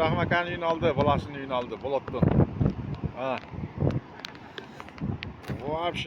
İbrahim Akan'ın düğünü aldı, balasının düğünü aldı, Bolotlu. Ha. O abi